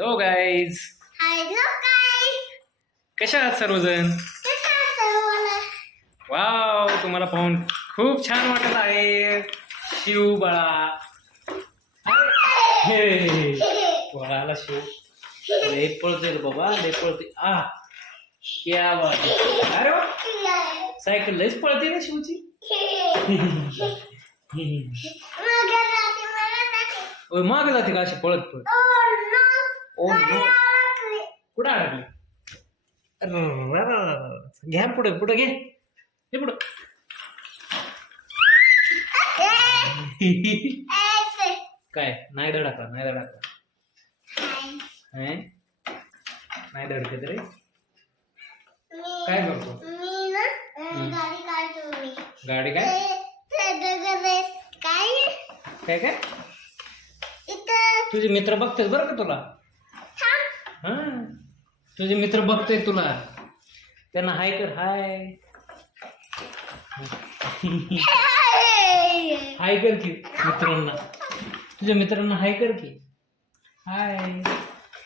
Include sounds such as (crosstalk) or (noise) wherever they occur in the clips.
Hello guys कशा आहात सर्वजण? वाव तुम्हाला पाहून खूप छान वाटत आहे. शिव बाळा. हे (laughs) बाळाला शिव. लय पळते रे बाबा लय पळते आ क्या बात. अरे सायकल लयच पळते ना शिवची? (laughs) (laughs) मागे जाते का अशी पळत पळत ओ नो कुठं अडकली. घ्या पुढे पुढे घे. हे पुढं. काय? नाही धडकला नाही धडकला हे? नाही धडकत रे? काय करतो? गाडी काय? काय? काय तुझे मित्र बघतेस बरं का तुला? हा? तुझे मित्र बघते तुला. त्यांना हाय कर हाय. हाय कर की मित्रांना. तुझ्या मित्रांना हाय कर की. हाय.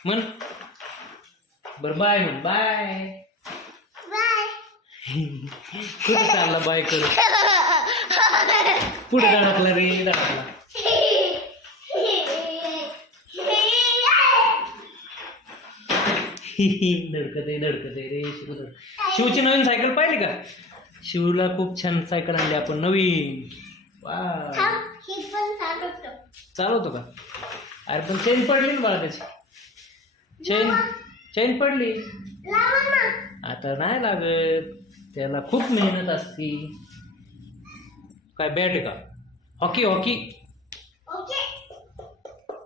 म्हण. बर बाय म्हण. बाय बाय कुठे चालला बाय कर पुढे धडकला रे? धडकला धडकत आहे धडकत आहे रे शिव शिवची नवीन सायकल पाहिली का? शिवला खूप छान सायकल आणली आपण नवीन. वा. चालवतो का? अरे पण चेन पडली ना बाळा त्याची चेन चेन पडली. आता नाही लागत. त्याला खूप मेहनत असती. काय बॅट आहे का? Hockey hockey.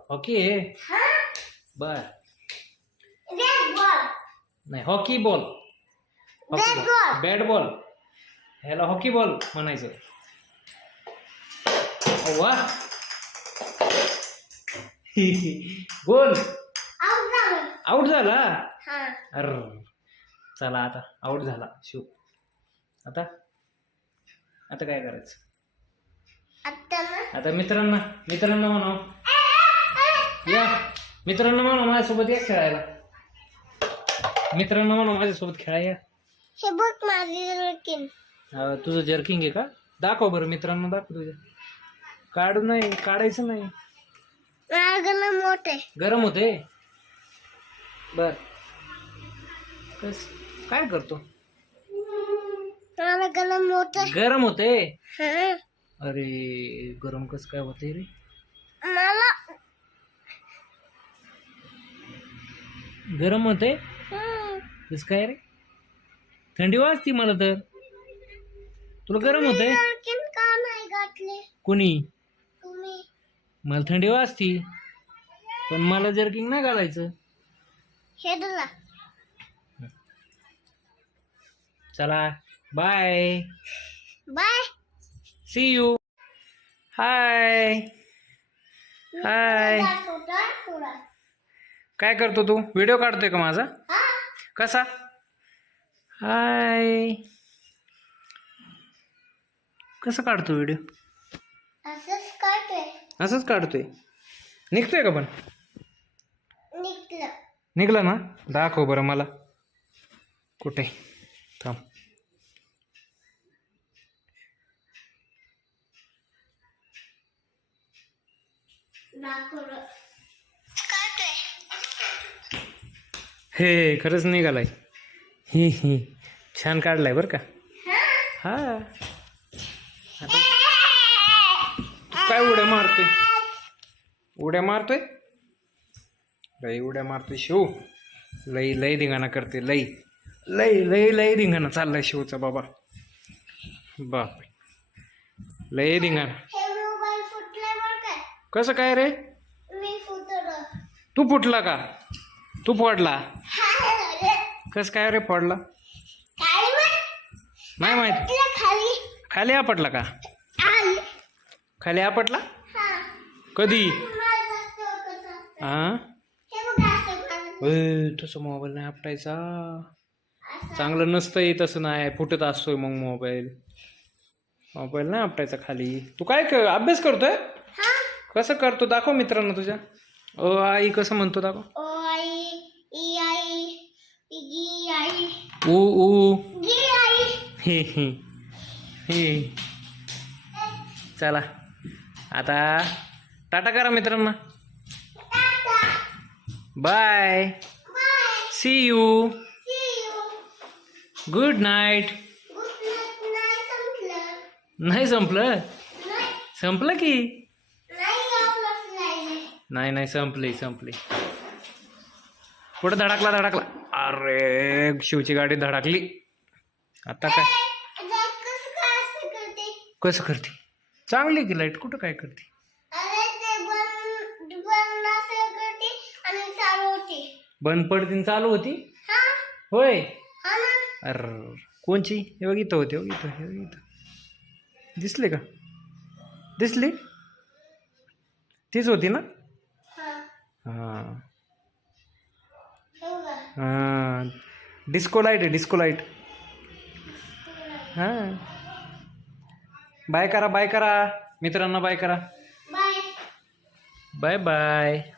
हॉकी आहे? हा. बर. नाही hockey ball ball. Bat ball ह्याला हॉकी बॉल म्हणायचं. वा गोल आउट झालं. आऊट झाला? हा. अर. चला आता आऊट झाला. शिव. आता? आता काय करायचं? आता मित्रांना मित्रांना म्हणावं. या. मित्रांना म्हणा माझ्यासोबत या खेळायला. मित्रांना म्हणा माझ्यासोबत खेळायला हे बघ माझी अं, तुझं जर्किंग आहे का? दाखव बरं मित्रांना दाखव तुझ्या काढू नाही काढायचं नाही. माझं मोठे गरम होते बर. कस काय करतो? माझं गला मोठं गरम होते हा. अरे गरम कस काय होते रे? मला गरम होते कस काय रे? थंडी वाजती मला तर. तुला गरम होते जर्किन का नाही घातले? कोणी? मला थंडी वाजती. पण मला जर्किंग नाही घालायचं. चला bye bye see you hi hi काय करतो तू? व्हिडिओ काढतोय का माझा? कसा? हाय. कसं काढतो व्हिडिओ? असंच करते असंच काढतोय. निघतोय का पण? निघलं. निघलं ना? दाखव बरं मला. कुठे? थांब करते हे खरंच निघालाय. ही ही छान काढलाय बरं का? हा. आता काय उड्या मारतोय? उड्या मारतोय? लई उड्या मारतोय शिव. लई लई धिंगाणा करते लई. लई लई लई धिंगाणा चाललाय शिवचा बाबा. बाप लई धिंगाणा. कसं काय रे? तू फुटला का? तू फोडला? कसं काय रे फोडला? नाही माहीत. खाली. खाली आपटला का? खाली आपटला? हा. कधी. हा. ए, तसं मोबाईल नाही आपटायचा. चांगलं नसतंय तसं नाही. फुटत असतोय मग मोबाईल मोबाईल नाही आपटायचा खाली. तू काय अभ्यास करतोय? हा. कसं करतो? दाखव मित्रांनो तुझ्या. ओ आई कसं म्हणतो दाखव ओ आई ई आई ई गी आई ऊ ऊ हे हे. चला. आता टाटा करा मित्रांना. Bye see you good night नाही संपलं? संपलं की? नाही नाही नाही नाही संपली संपली. पुढे धडकला धडकला. अरे शिवची गाडी धडकली. आता काय? कसं करते? कसं करते? चांगली की लाइट कुठं काय करते? बंद पडतीन चालू होती. हा. होय? हा अर कोणची? हे बघ इथं होते इथं हे बघ इथं. दिसले का? दिसली? तीच होती ना? हा. हां. डिस्को लाइट आहे डिस्को लाइट. हां. बाय करा बाय करा. मित्रांना बाय करा. बाय. बाय